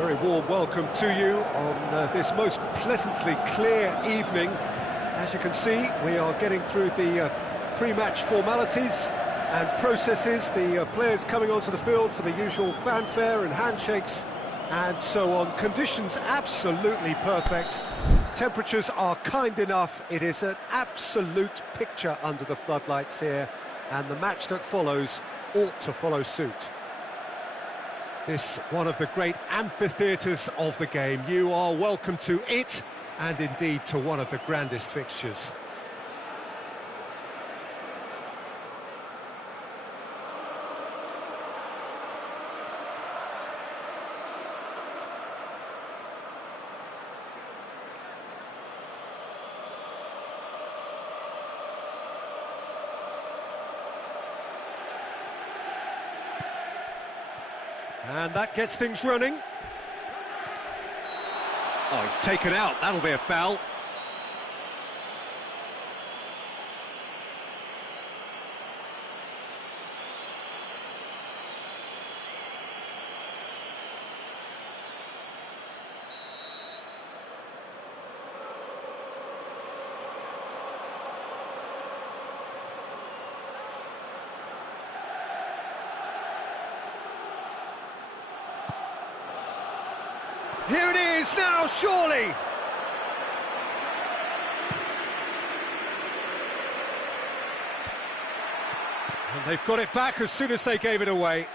Very warm welcome to you on this most pleasantly clear evening. As you can see, we are getting through the pre-match formalities and processes, the players coming onto the field for the usual fanfare and handshakes and so on. Conditions absolutely perfect. Temperatures are kind enough. It is an absolute picture under the floodlights here, and the match that follows ought to follow suit. This one of the great amphitheatres of the game. You are welcome to it, and indeed to one of the grandest fixtures. And that gets things running. Oh, he's taken out. That'll be a foul. Here it is now, surely! And they've got it back as soon as they gave it away.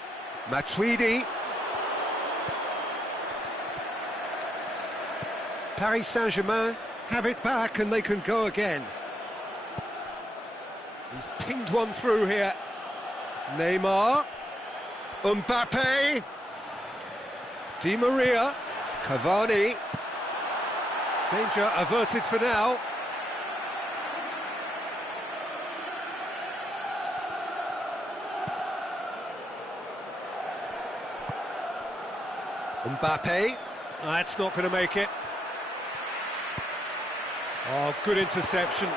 Matuidi. Paris Saint-Germain have it back and they can go again. He's pinged one through here. Neymar. Mbappe. Di Maria. Cavani. Danger averted for now. Mbappe. That's not going to make it. Oh, good interception.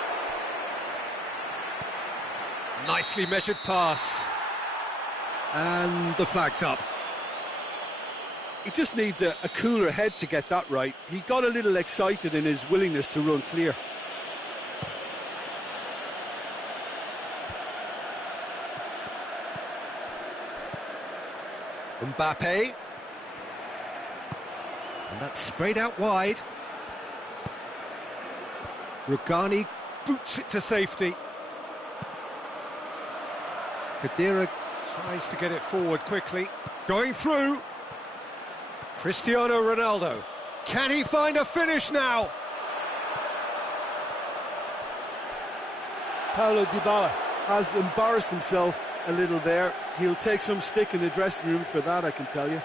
Nicely measured pass. And the flag's up. He just needs a cooler head to get that right. He got a little excited in his willingness to run clear. Mbappe. And that's sprayed out wide. Rugani boots it to safety. Khedira tries to get it forward quickly. Going through. Cristiano Ronaldo. Can he find a finish now? Paulo Dybala has embarrassed himself a little there. He'll take some stick in the dressing room for that, I can tell you.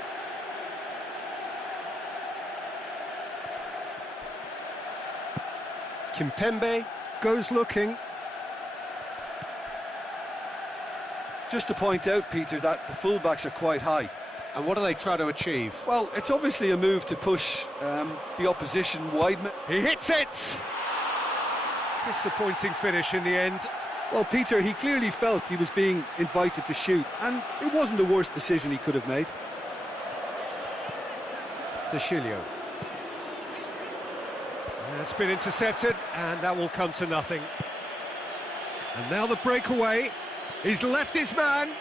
Kimpembe goes looking. Just to point out, Peter, that the fullbacks are quite high. And what do they try to achieve? Well, it's obviously a move to push the opposition wide. He hits it! Disappointing finish in the end. Well, Peter, he clearly felt he was being invited to shoot, and it wasn't the worst decision he could have made. De Chilio. It's been intercepted, and that will come to nothing. And now the breakaway. He's left his man.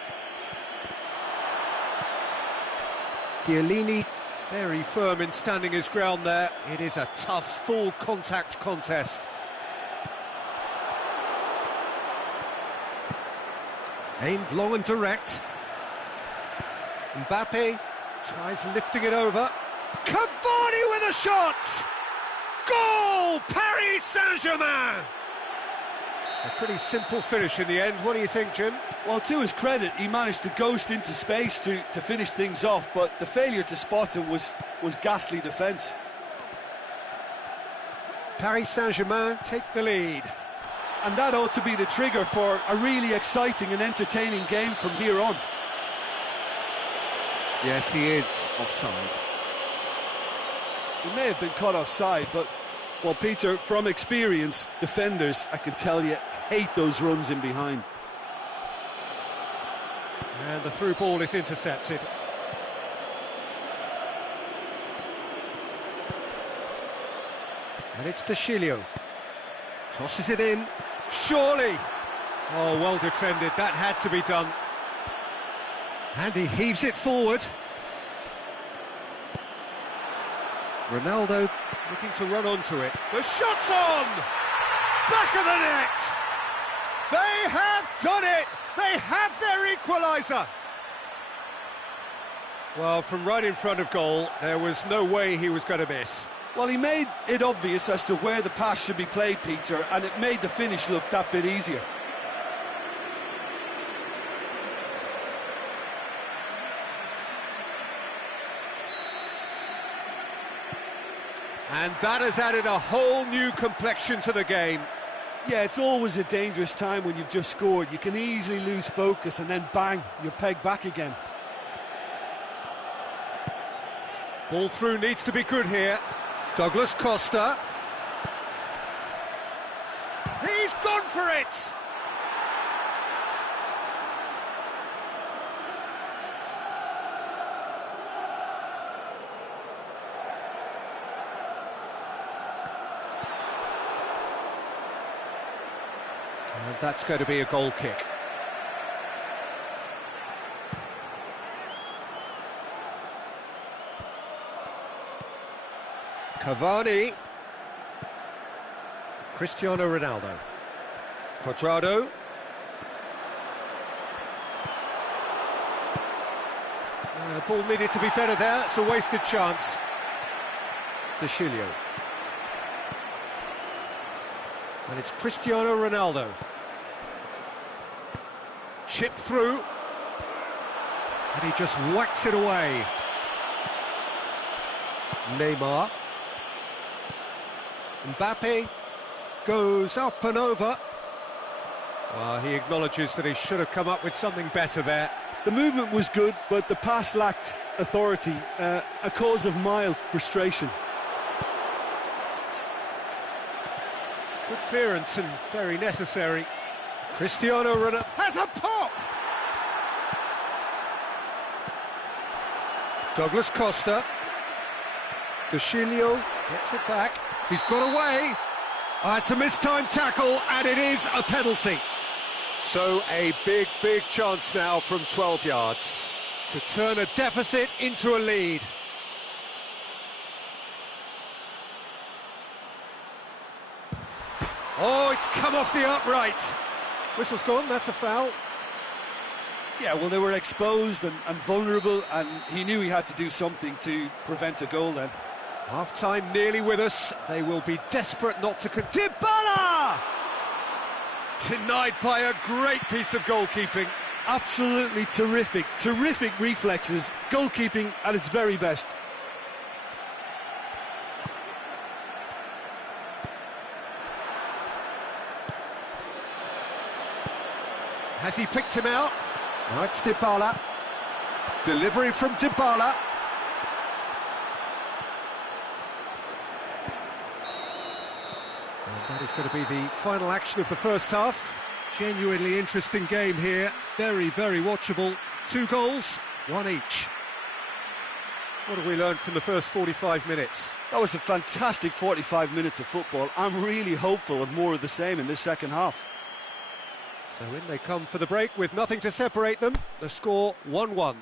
Chiellini very firm in standing his ground there. It is a tough, full contact contest. Aimed long and direct. Mbappe tries lifting it over. Cavani with a shot! Goal! Paris Saint-Germain! A pretty simple finish in the end. What do you think, Jim? Well, to his credit, he managed to ghost into space to finish things off, but the failure to spot him was ghastly defence. Paris Saint-Germain take the lead. And that ought to be the trigger for a really exciting and entertaining game from here on. Yes, he is offside. He may have been caught offside, but, well, Peter, from experience, defenders, I can tell you, hate those runs in behind. And the through ball is intercepted. And it's De Sciglio. Crosses it in. Surely! Oh, well defended. That had to be done. And he heaves it forward. Ronaldo looking to run onto it. The shot's on! Back of the net! They have done it! They have their equaliser! Well, from right in front of goal, there was no way he was going to miss. Well, he made it obvious as to where the pass should be played, Peter, and it made the finish look that bit easier. And that has added a whole new complexion to the game. Yeah, it's always a dangerous time when you've just scored. You can easily lose focus and then bang, you're pegged back again. Ball through needs to be good here. Douglas Costa. He's gone for it! And that's going to be a goal kick. Cavani. Cristiano Ronaldo. Cuadrado. Ball needed to be better there. It's a wasted chance. De Sciglio. And it's Cristiano Ronaldo. Chip through. And he just whacks it away. Neymar. Mbappe goes up and over. Well, he acknowledges that he should have come up with something better there. The movement was good, but the pass lacked authority, a cause of mild frustration. Good clearance and very necessary. Cristiano Ronaldo has a pop! Douglas Costa. De Sciglio gets it back. He's got away. It's a mistimed tackle, and it is a penalty. So a big chance now from 12 yards to turn a deficit into a lead. Oh, it's come off the upright. Whistle's gone, that's a foul. Yeah, well, they were exposed and vulnerable, and he knew he had to do something to prevent a goal then. Half-time nearly with us. They will be desperate not to... Dybala! Denied by a great piece of goalkeeping. Absolutely terrific reflexes, goalkeeping at its very best. Has he picked him out? Now it's Dybala. Delivery from Dybala. And that is going to be the final action of the first half. Genuinely interesting game here. Very watchable. 2 goals, 1 each. What have we learned from the first 45 minutes? That was a fantastic 45 minutes of football. I'm really hopeful of more of the same in this second half. So in they come for the break with nothing to separate them. The score 1-1.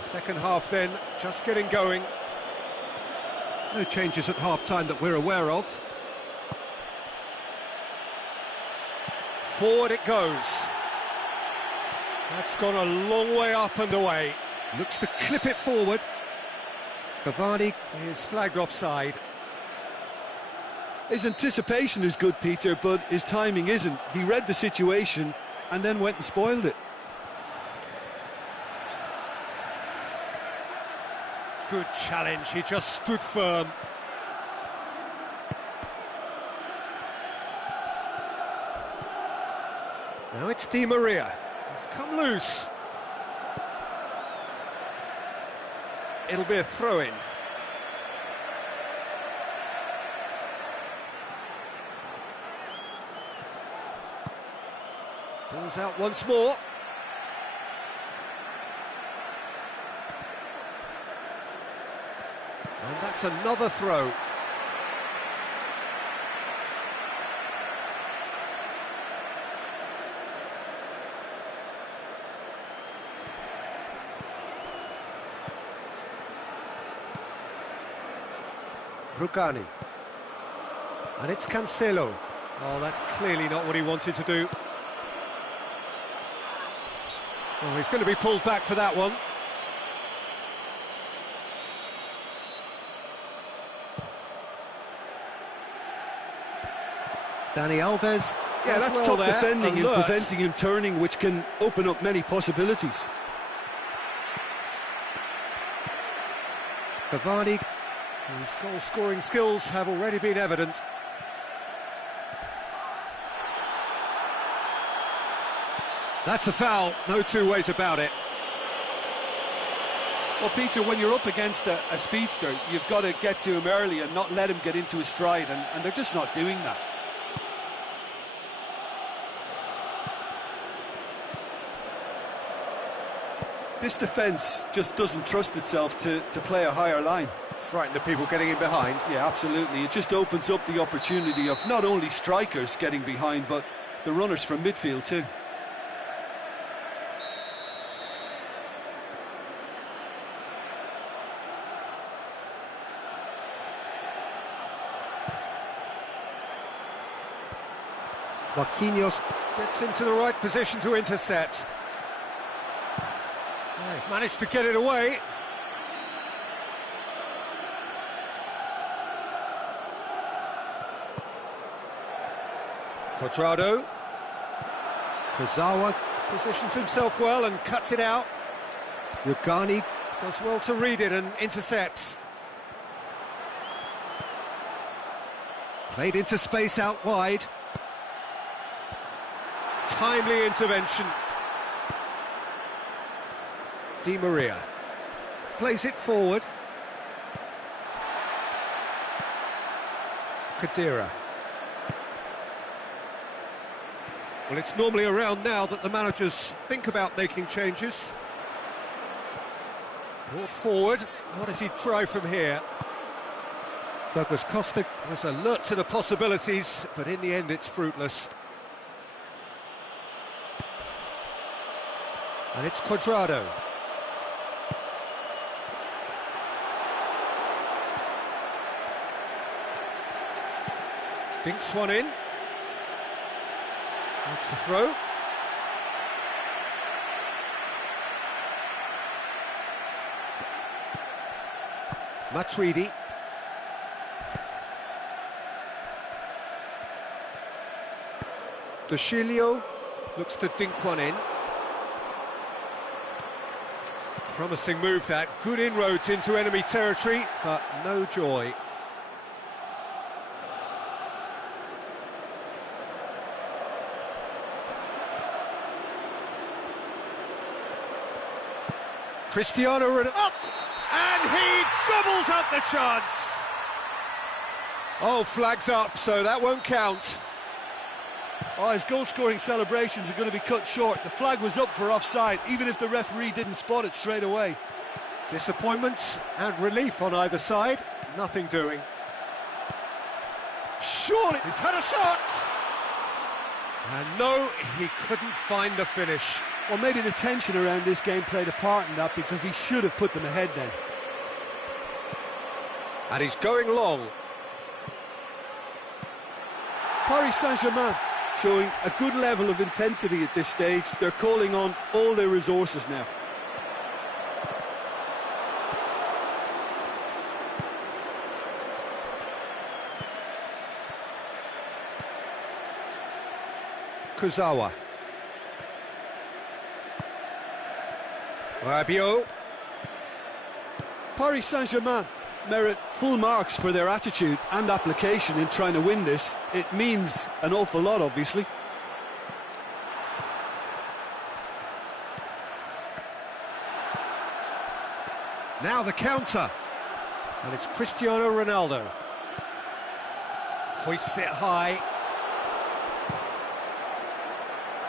The second half then, just getting going. No changes at half-time that we're aware of. Forward it goes. That's gone a long way up and away. Looks to clip it forward. Cavani is flagged offside. His anticipation is good, Peter, but his timing isn't. He read the situation and then went and spoiled it. Good challenge, he just stood firm. Now it's Di Maria. He's come loose. It'll be a throw-in. Pulls out once more. And that's another throw. Rugani. And it's Cancelo. Oh, that's clearly not what he wanted to do. Oh, he's going to be pulled back for that one. Dani Alves. Yeah, that's well top there. defending Alert. and preventing him turning, which can open up many possibilities. Cavani, whose goal-scoring skills have already been evident. That's a foul, no two ways about it. Well, Peter, when you're up against a speedster, you've got to get to him early and not let him get into his stride, and they're just not doing that. This defence just doesn't trust itself to play a higher line. Frightened of people getting in behind. Yeah, absolutely. It just opens up the opportunity of not only strikers getting behind, but the runners from midfield too. Marquinhos gets into the right position to intercept. They've managed to get it away. Cuadrado. Kurzawa positions himself well and cuts it out. Rugani does well to read it and intercepts. Played into space out wide. Timely intervention. Di Maria plays it forward. Khedira. Well, it's normally around now that the managers think about making changes. Brought forward. What does he try from here? Douglas Costa was alert to the possibilities, but in the end it's fruitless. And it's Cuadrado. Dinks one in. That's the throw. Matuidi. Dushilio looks to dink one in. Promising move that, good inroads into enemy territory, but no joy. Cristiano Ronaldo, up! And he gobbles up the chance! Oh, flags up, so that won't count. Oh, his goal-scoring celebrations are going to be cut short. The flag was up for offside, even if the referee didn't spot it straight away. Disappointment and relief on either side, nothing doing. Surely he's had a shot! And no, he couldn't find the finish. Well, maybe the tension around this game played a part in that, because he should have put them ahead then. And he's going long. Paris Saint-Germain showing a good level of intensity at this stage. They're calling on all their resources now. Kurzawa. Rabiot. Paris Saint-Germain merit full marks for their attitude and application in trying to win this. It means an awful lot, obviously. Now the counter. And it's Cristiano Ronaldo. Hoists it high.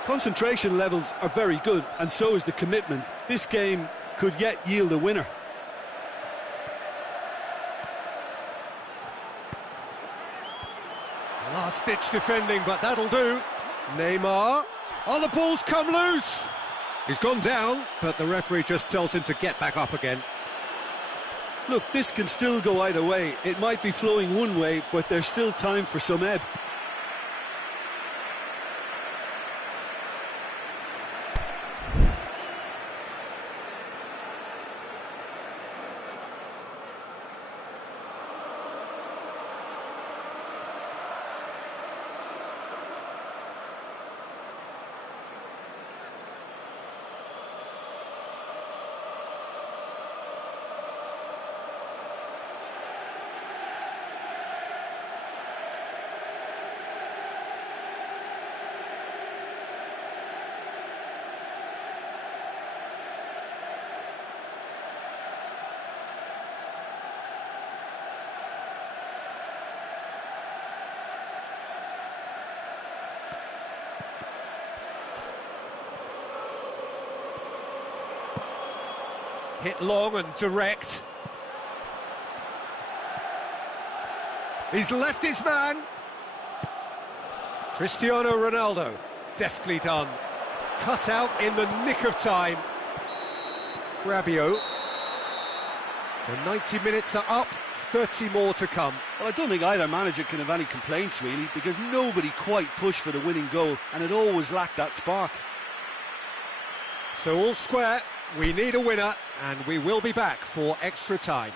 Concentration levels are very good, and so is the commitment. This game could yet yield a winner. Last-ditch defending, but that'll do. Neymar. Oh, the ball's come loose. He's gone down, but the referee just tells him to get back up again. Look, this can still go either way. It might be flowing one way, but there's still time for some ebb. Hit long and direct. He's left his man. Cristiano Ronaldo, deftly done. Cut out in the nick of time. Rabiot. The 90 minutes are up, 30 more to come. Well, I don't think either manager can have any complaints, really, because nobody quite pushed for the winning goal, and it always lacked that spark. So all square, we need a winner, and we will be back for extra time.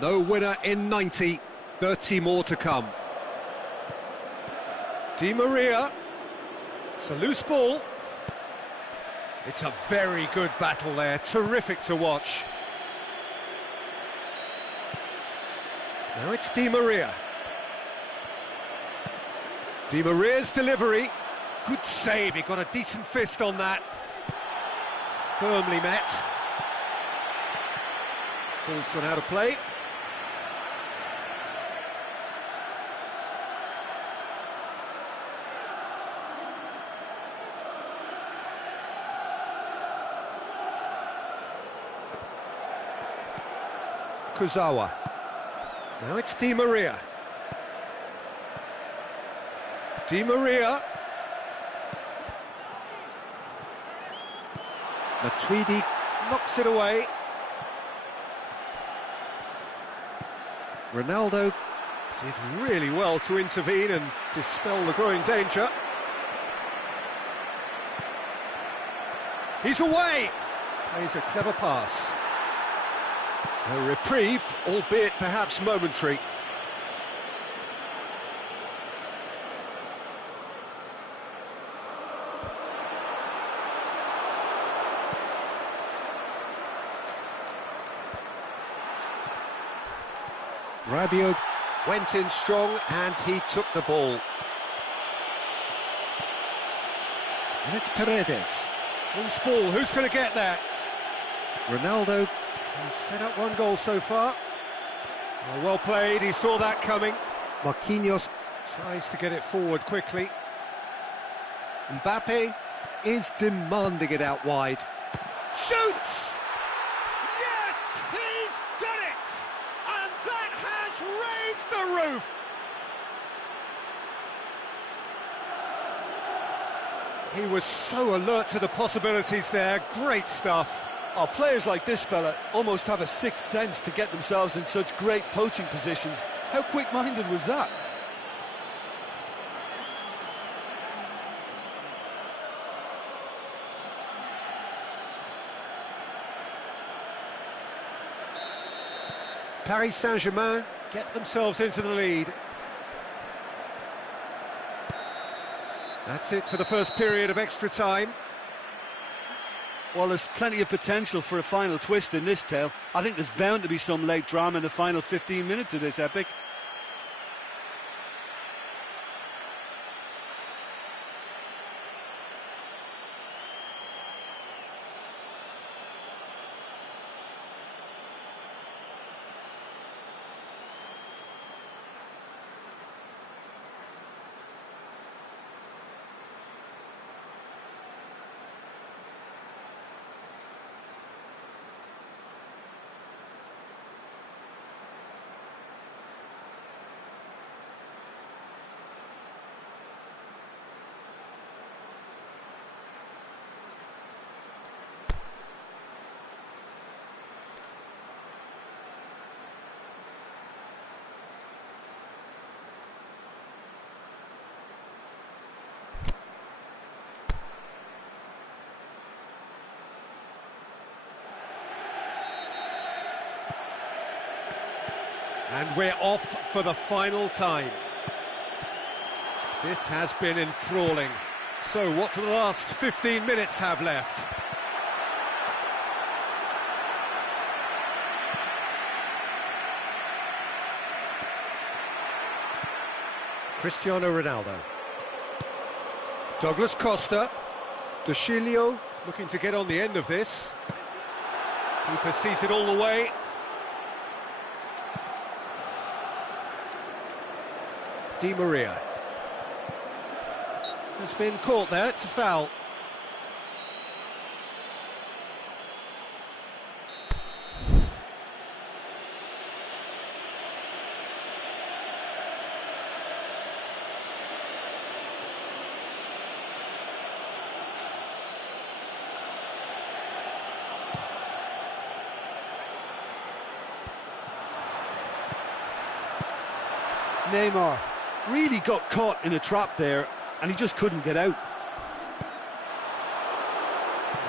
No winner in 90, 30 more to come. Di Maria, it's a loose ball. It's a very good battle there, terrific to watch. Now it's Di Maria. Di Maria's delivery. Good save, he got a decent fist on that. Firmly met. Ball's gone out of play. Kurzawa. Now it's Di Maria. Di Maria. Matuidi knocks it away. Ronaldo did really well to intervene and dispel the growing danger. He's away! Plays a clever pass. A reprieve, albeit perhaps momentary. Rabiot went in strong and he took the ball. And it's Paredes. Loose ball, who's going to get that? Ronaldo has set up one goal so far. Well played, he saw that coming. Marquinhos tries to get it forward quickly. Mbappe is demanding it out wide. Shoots! Yes, he's done it! And that has raised the roof! He was so alert to the possibilities there, great stuff. Oh, players like this fella almost have a sixth sense to get themselves in such great poaching positions. How quick-minded was that? Paris Saint-Germain get themselves into the lead. That's it for the first period of extra time. Well, there's plenty of potential for a final twist in this tale. I think there's bound to be some late drama in the final 15 minutes of this epic. And we're off for the final time. This has been enthralling. So what do the last 15 minutes have left? Cristiano Ronaldo. Douglas Costa. De Sciglio looking to get on the end of this. Keeper sees it all the way. Di Maria. Has been caught there, it's a foul. Neymar really got caught in a trap there, and he just couldn't get out.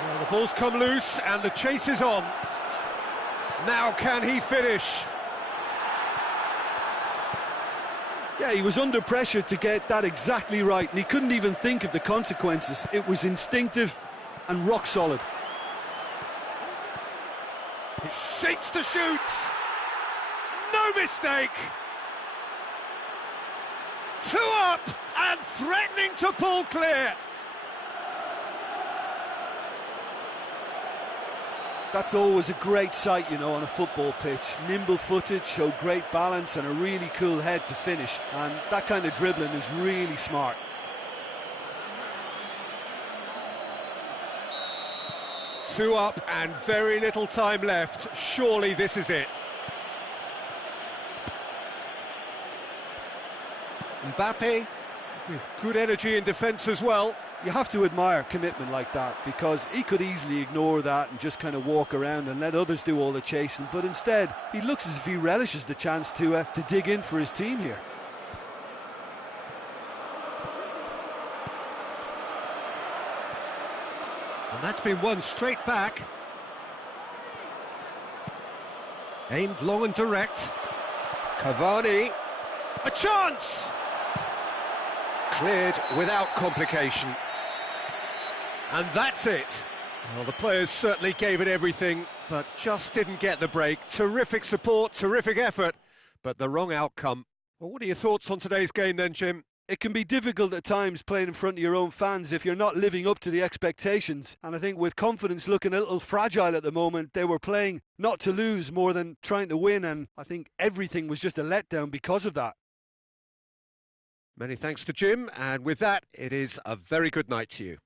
Well, the ball's come loose, and the chase is on. Now can he finish? Yeah, he was under pressure to get that exactly right, and he couldn't even think of the consequences. It was instinctive and rock solid. He shapes to shoot. No mistake. 2 up and threatening to pull clear. That's always a great sight, you know, on a football pitch. Nimble-footed, show great balance and a really cool head to finish. And that kind of dribbling is really smart. Two up and very little time left. Surely this is it. Mbappe with good energy in defence as well. You have to admire commitment like that, because he could easily ignore that and just kind of walk around and let others do all the chasing, but instead he looks as if he relishes the chance to dig in for his team here. And that's been won straight back. Aimed long and direct. Cavani. A chance! Cleared without complication. And that's it. Well, the players certainly gave it everything, but just didn't get the break. Terrific support, terrific effort, but the wrong outcome. Well, what are your thoughts on today's game then, Jim? It can be difficult at times playing in front of your own fans if you're not living up to the expectations. And I think with confidence looking a little fragile at the moment, they were playing not to lose more than trying to win. And I think everything was just a letdown because of that. Many thanks to Jim. And with that, it is a very good night to you.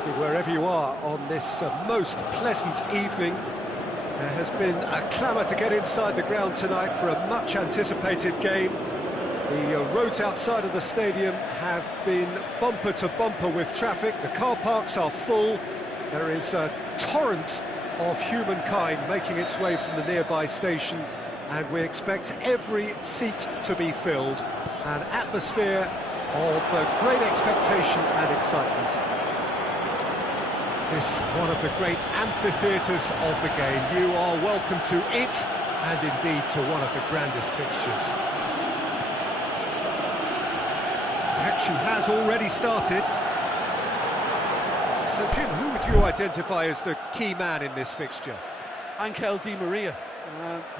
evening, wherever you are on this most pleasant evening. There has been a clamour to get inside the ground tonight for a much-anticipated game. The roads outside of the stadium have been bumper to bumper with traffic. The car parks are full. There is a torrent of humankind making its way from the nearby station, and we expect every seat to be filled. An atmosphere of great expectation and excitement. This one of the great amphitheatres of the game. You are welcome to it, and indeed to one of the grandest fixtures. The action has already started. So, Jim, who would you identify as the key man in this fixture? Angel Di Maria.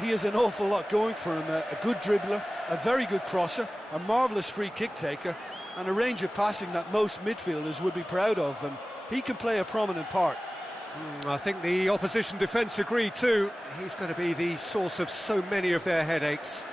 He has an awful lot going for him. A good dribbler, a very good crosser, a marvellous free kick taker, and a range of passing that most midfielders would be proud of, and he can play a prominent part. I think the opposition defence agree too. He's going to be the source of so many of their headaches.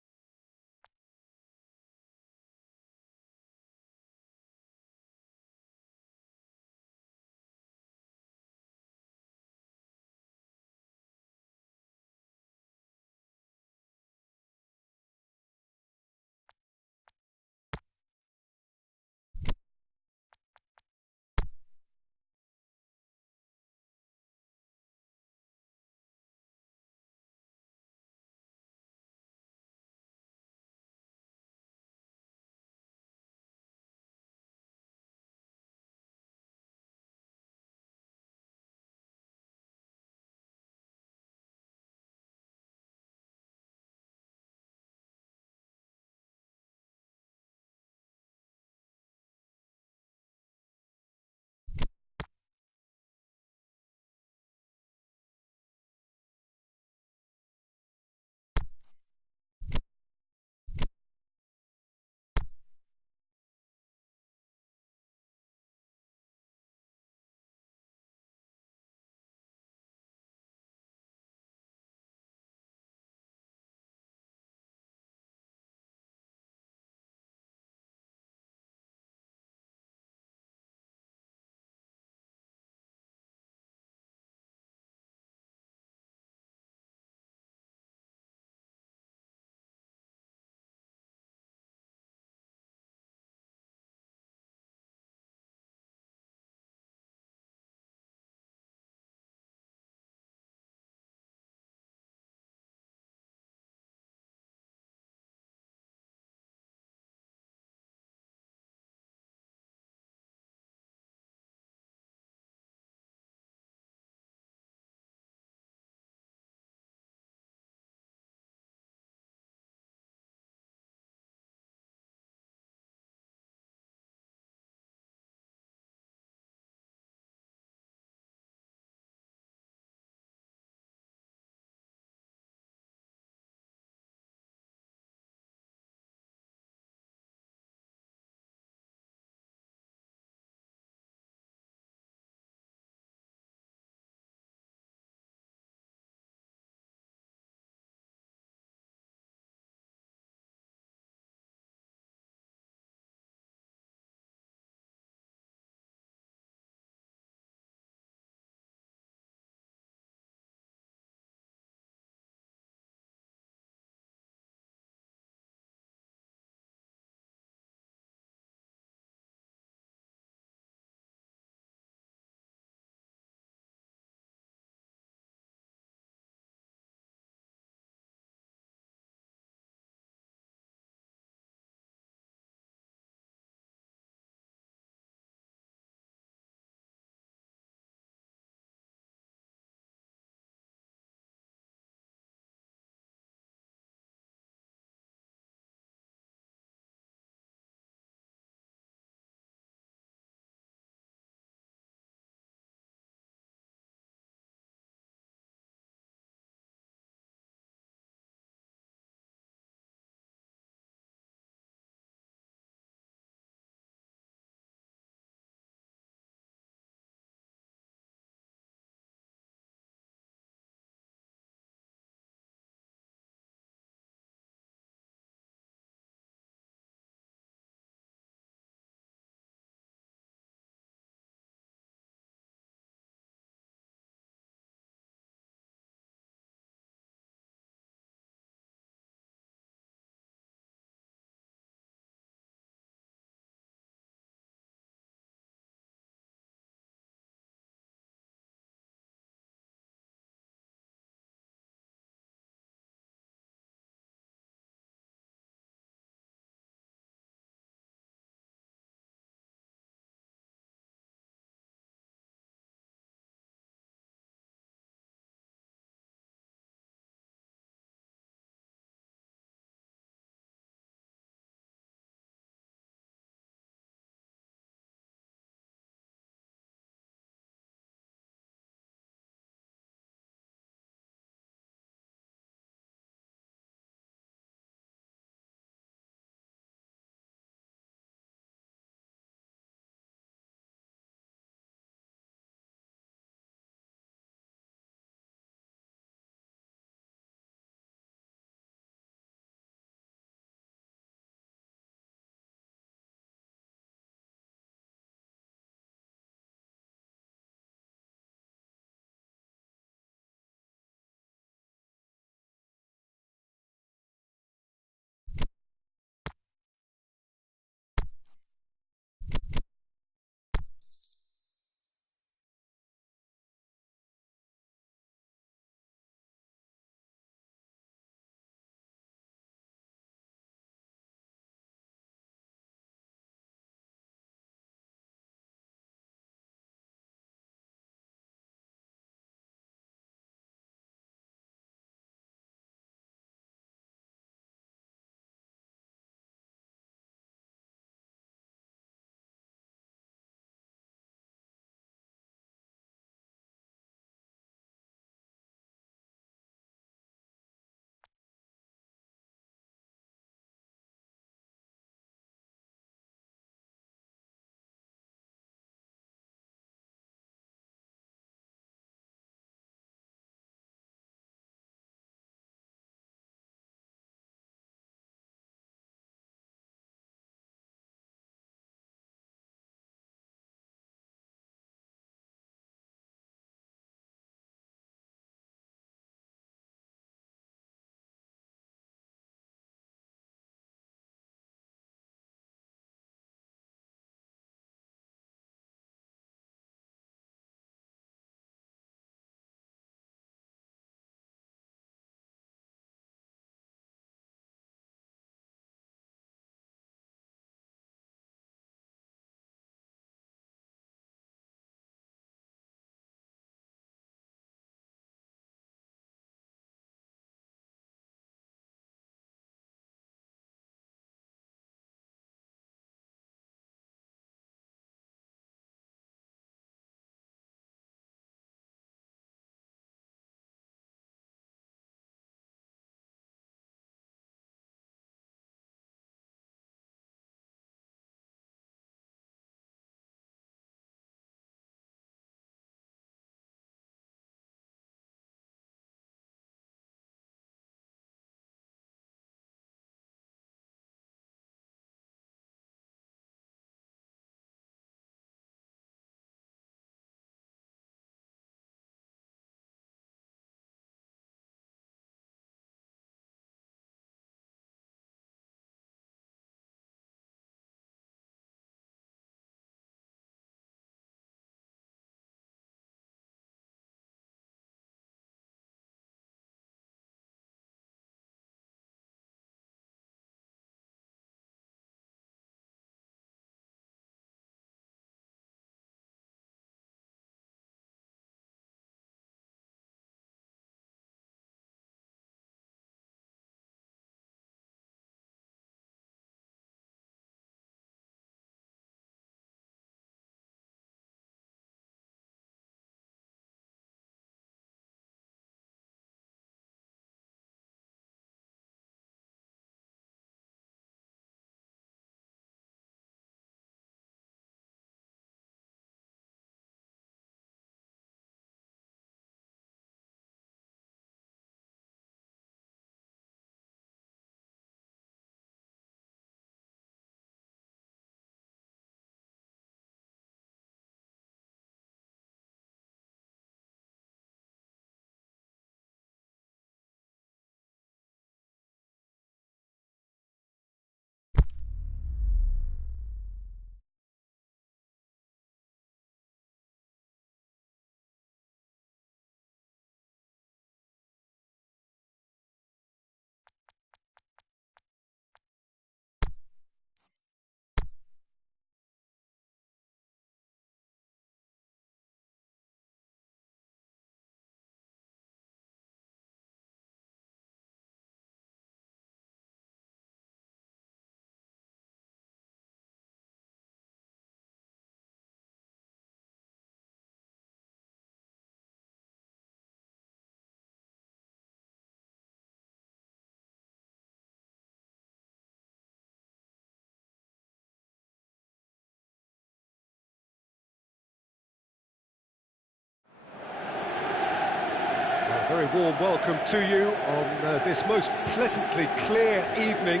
very warm welcome to you on this most pleasantly clear evening.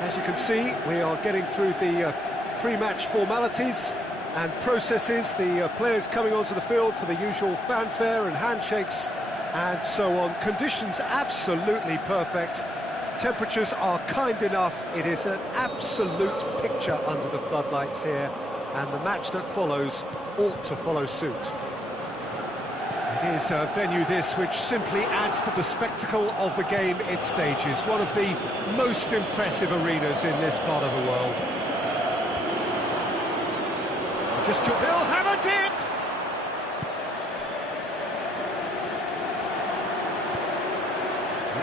As you can see, we are getting through the pre-match formalities and processes, the players coming onto the field for the usual fanfare and handshakes and so on. Conditions absolutely perfect. Temperatures are kind enough. It is an absolute picture under the floodlights here, and the match that follows ought to follow suit. It is a venue this which simply adds to the spectacle of the game it stages. One of the most impressive arenas in this part of the world. Just he'll have a dip!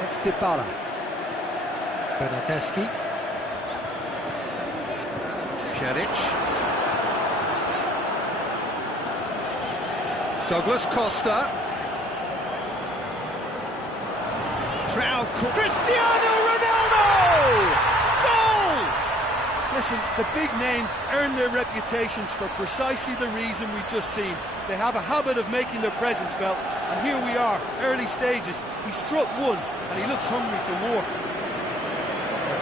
It's Dybala. Bernardeschi. Pjanic. Douglas Costa. Trout. Cristiano Ronaldo! Goal! Listen, the big names earn their reputations for precisely the reason we've just seen. They have a habit of making their presence felt, and here we are, early stages. He struck one, and he looks hungry for more.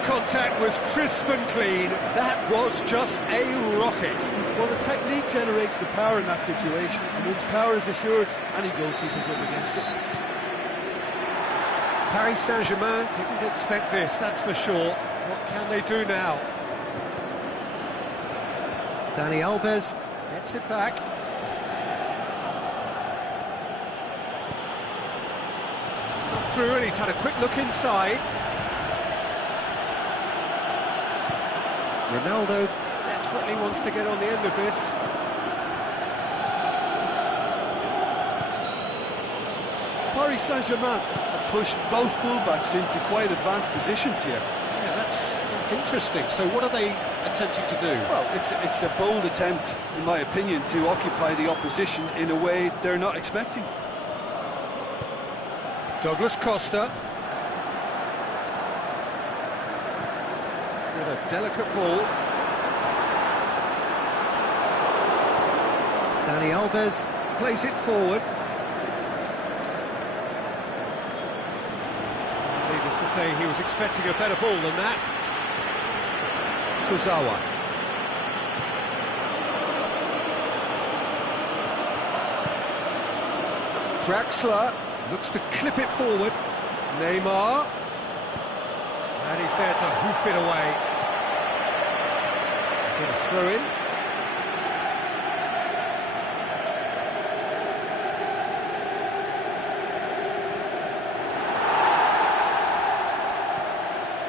Contact was crisp and clean. That was just a rocket. Well, the technique generates the power in that situation, and once power is assured, any goalkeeper's up against it. Paris Saint-Germain didn't expect this, that's for sure. What can they do now? Dani Alves gets it back. He's come through and he's had a quick look inside. Ronaldo desperately wants to get on the end of this. Paris Saint-Germain have pushed both fullbacks into quite advanced positions here. Yeah, that's interesting. So what are they attempting to do? Well, it's a bold attempt, in my opinion, to occupy the opposition in a way they're not expecting. Douglas Costa. With a delicate ball. Dani Alves plays it forward. Needless to say, he was expecting a better ball than that. Kurzawa. Draxler looks to clip it forward. Neymar. And he's there to hoof it away. Get a throw in.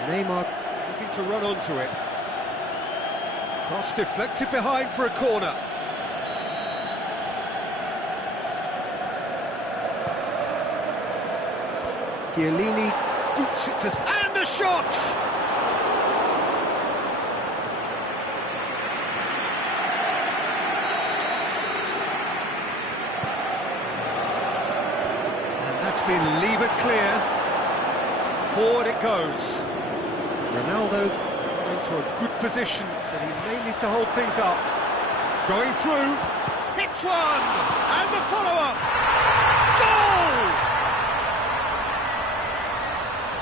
Neymar looking to run onto it. Cross deflected behind for a corner. Chiellini boots it to... And a shot! And that's been levered clear. Forward it goes. Ronaldo got into a good position, but he may need to hold things up. Going through, hits one, and the follow-up. Goal!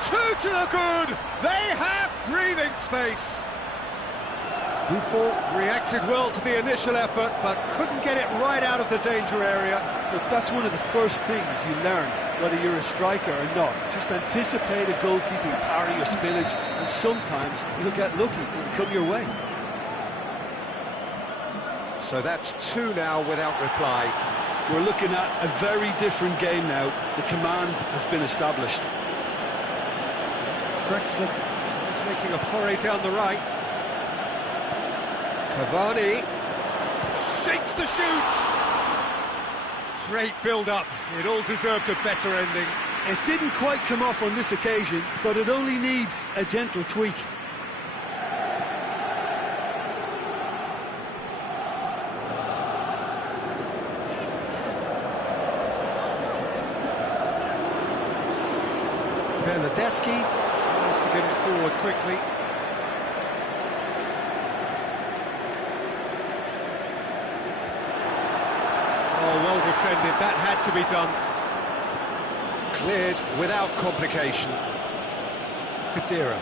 2 to the good. They have breathing space. Buffon reacted well to the initial effort, but couldn't get it right out of the danger area. Look, that's one of the first things you learn, whether you're a striker or not. Just anticipate a goalkeeping parry or spillage, and sometimes you'll get lucky, it'll come your way. So that's 2 now without reply. We're looking at a very different game now. The command has been established. Draxler is making a foray down the right. Cavani shakes the shoots. Great build-up. It all deserved a better ending. It didn't quite come off on this occasion, but it only needs a gentle tweak. Bernardeschi tries to get it forward quickly. Oh, well defended. That had to be done. Cleared without complication. Khedira.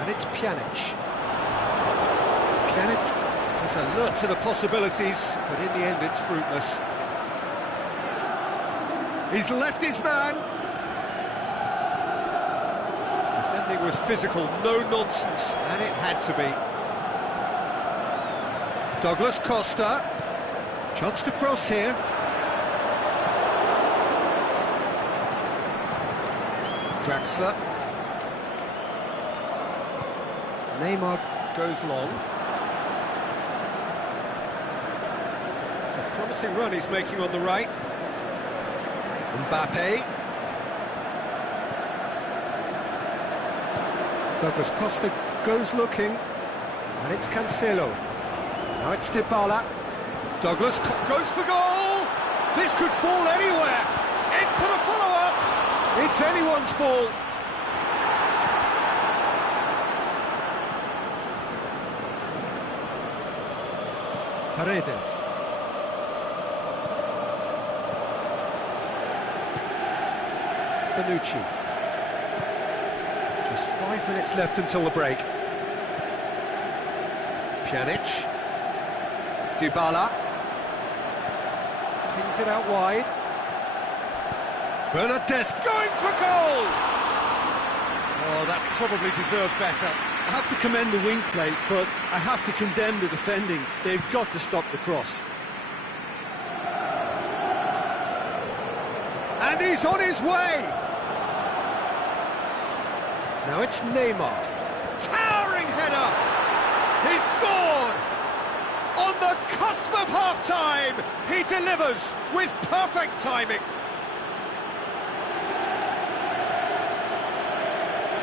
And it's Pjanic. Pjanic is alert to the possibilities, but in the end it's fruitless. He's left his man. Defending was physical, no nonsense, and it had to be. Douglas Costa. Chance to cross here. Draxler. Neymar goes long. It's a promising run he's making on the right. Mbappe. Douglas Costa goes looking. And it's Cancelo. Now it's Dybala. Douglas goes for goal! This could fall anywhere! In for the follow-up! It's anyone's ball! Paredes. Bonucci. Just 5 minutes left until the break. Pjanic. Dybala. Pings it out wide. Bernardeschi going for goal! Oh, that probably deserved better. I have to commend the wing play, but I have to condemn the defending. They've got to stop the cross. And he's on his way! Now it's Neymar. Towering header! He scored! On the cusp of half-time, he delivers with perfect timing.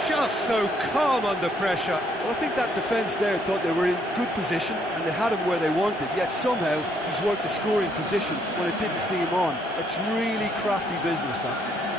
Just so calm under pressure. Well, I think that defence there thought they were in good position and they had him where they wanted, yet somehow he's worked the scoring position when it didn't see him on. It's really crafty business, that.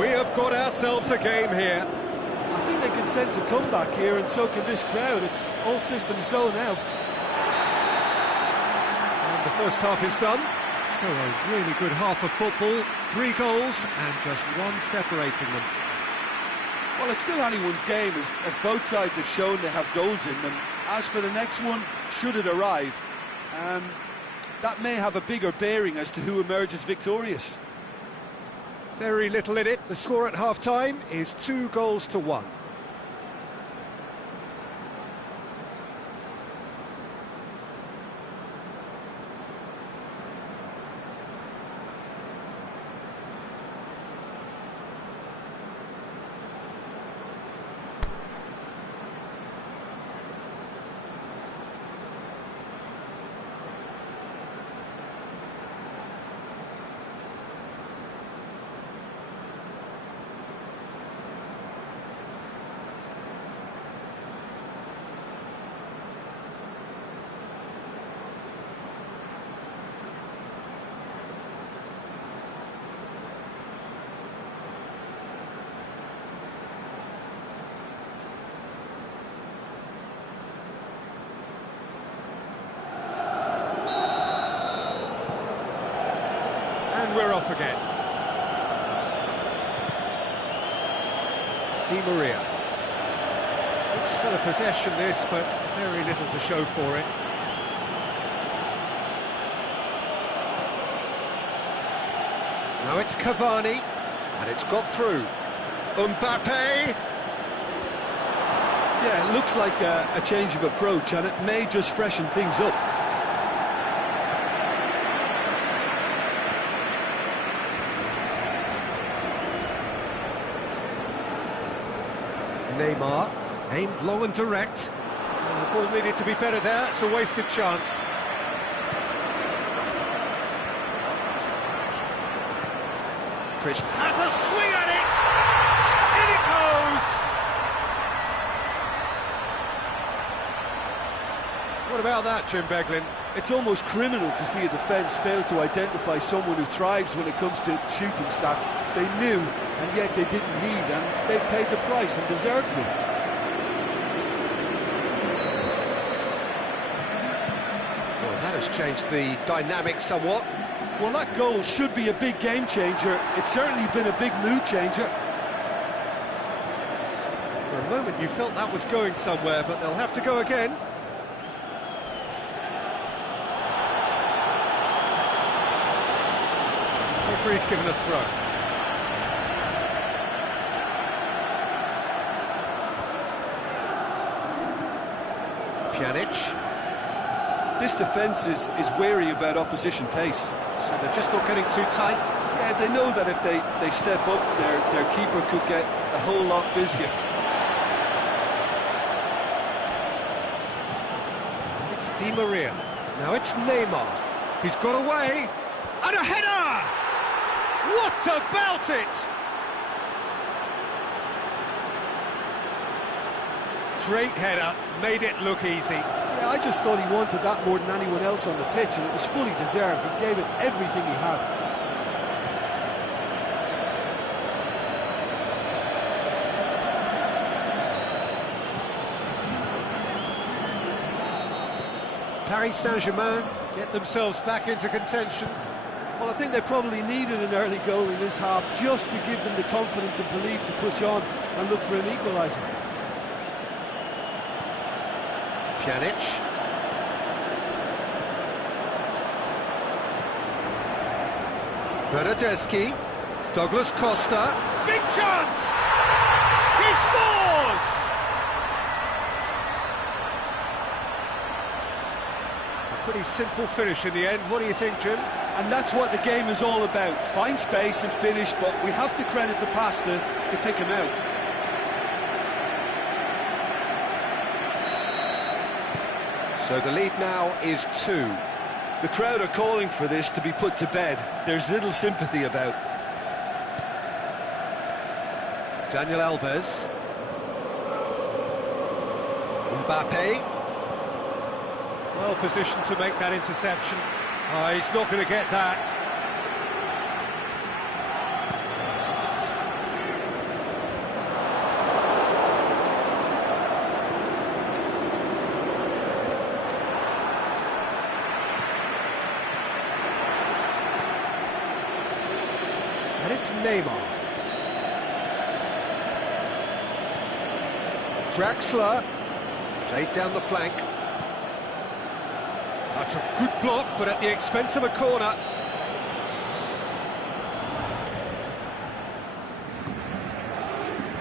We have got ourselves a game here. I think they can sense a comeback here, and so can this crowd. It's all systems go now. And the first half is done. So a really good half of football. 3 goals and just one separating them. Well, it's still anyone's game, as both sides have shown they have goals in them. As for the next one, should it arrive, that may have a bigger bearing as to who emerges victorious. Very little in it. The score at half-time is 2-1. And we're off again. Di Maria. Good spell of possession this, but very little to show for it. Now it's Cavani, and it's got through. Mbappe! Yeah, it looks like a change of approach, and it may just freshen things up. Neymar, aimed low and direct. The ball needed to be better there, it's a wasted chance. Crisp has a swing at it! In it goes! What about that, Jim Beglin? It's almost criminal to see a defence fail to identify someone who thrives when it comes to shooting stats. They knew, and yet they didn't heed, and they've paid the price and deserved to. Well, that has changed the dynamic somewhat. Well, that goal should be a big game changer. It's certainly been a big mood changer. For a moment you felt that was going somewhere, but they'll have to go again. Referee's given a throw. Pjanic. This defence is wary about opposition pace. So they're just not getting too tight. Yeah, they know that if they step up, their keeper could get a whole lot busier. It's Di Maria. Now it's Neymar. He's got away. And a header! What about it? Great header, made it look easy. Yeah, I just thought he wanted that more than anyone else on the pitch, and it was fully deserved. He gave it everything he had. Paris Saint-Germain get themselves back into contention. Well, I think they probably needed an early goal in this half just to give them the confidence and belief to push on and look for an equaliser. Pjanic. Bernardeschi. Douglas Costa. Big chance! He scores! A pretty simple finish in the end. What do you think, Jim? And that's what the game is all about. Find space and finish, but we have to credit the pass to pick him out. So the lead now is 2. The crowd are calling for this to be put to bed. There's little sympathy about. Daniel Alves. Mbappe. Well positioned to make that interception. Oh, he's not going to get that. And it's Neymar. Draxler. Played down the flank. That's a good block, but at the expense of a corner.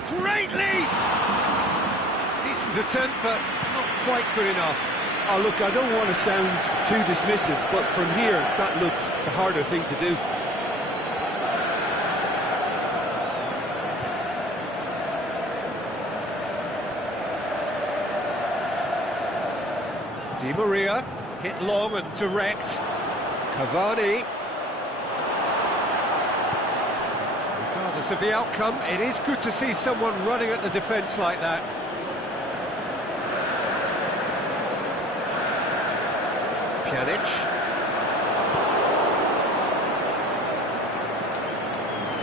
Great lead! Decent attempt, but not quite good enough. Oh, look, I don't want to sound too dismissive, but from here, that looks the harder thing to do. Di Maria. Hit long and direct. Cavani. Regardless of the outcome, it is good to see someone running at the defence like that. Pjanic.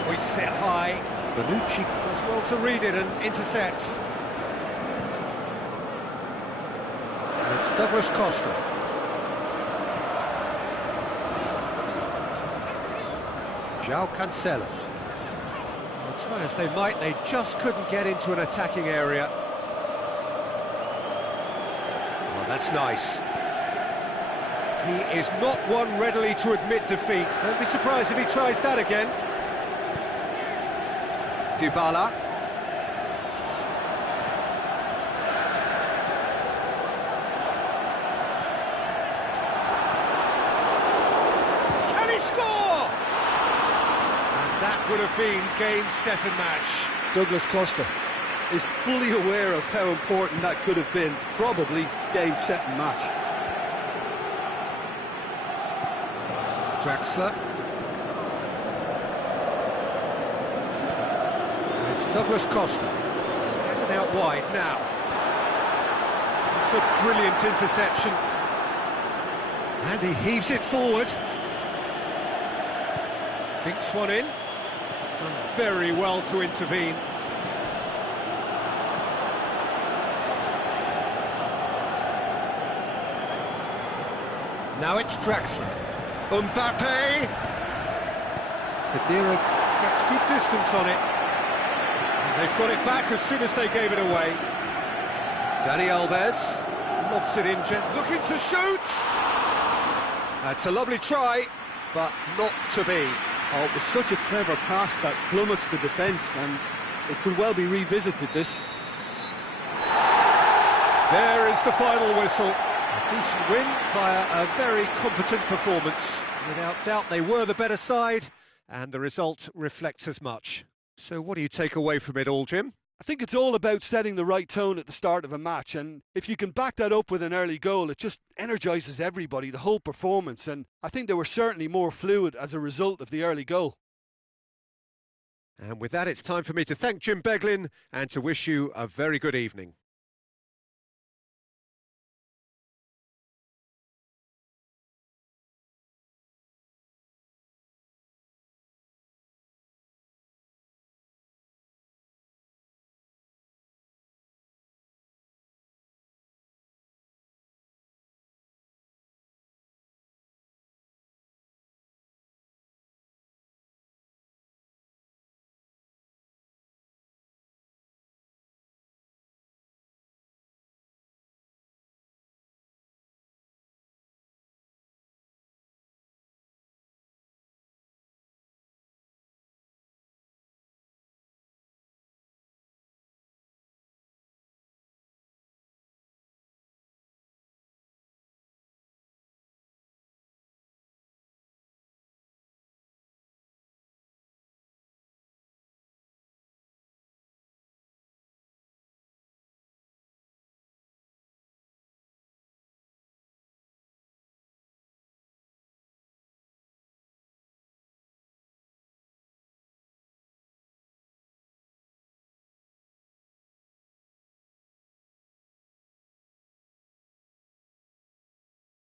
Hoists it high. Bonucci does well to read it and intercepts. And it's Douglas Costa. João Cancelo. Well, try as they might, they just couldn't get into an attacking area. Oh, that's nice. He is not one readily to admit defeat. Don't be surprised if he tries that again. Dybala. Can he score? And that would have been game, set and match. Douglas Costa is fully aware of how important that could have been. Probably game, set and match. Draxler. And it's Douglas Costa. Has it out wide now. It's a brilliant interception. And he heaves it forward. Dinks one in. Done very well to intervene. Now it's Draxler. Mbappe. Khedira gets good distance on it. And they've got it back as soon as they gave it away. Dani Alves lobs it in, looking to shoot. That's a lovely try, but not to be. Oh, it was such a clever pass that flummoxed the defence, and it could well be revisited, this. There is the final whistle. A decent win via a very competent performance. Without doubt, they were the better side, and the result reflects as much. So what do you take away from it all, Jim? I think it's all about setting the right tone at the start of a match, and if you can back that up with an early goal, it just energises everybody, the whole performance, and I think they were certainly more fluid as a result of the early goal. And with that, it's time for me to thank Jim Beglin and to wish you a very good evening.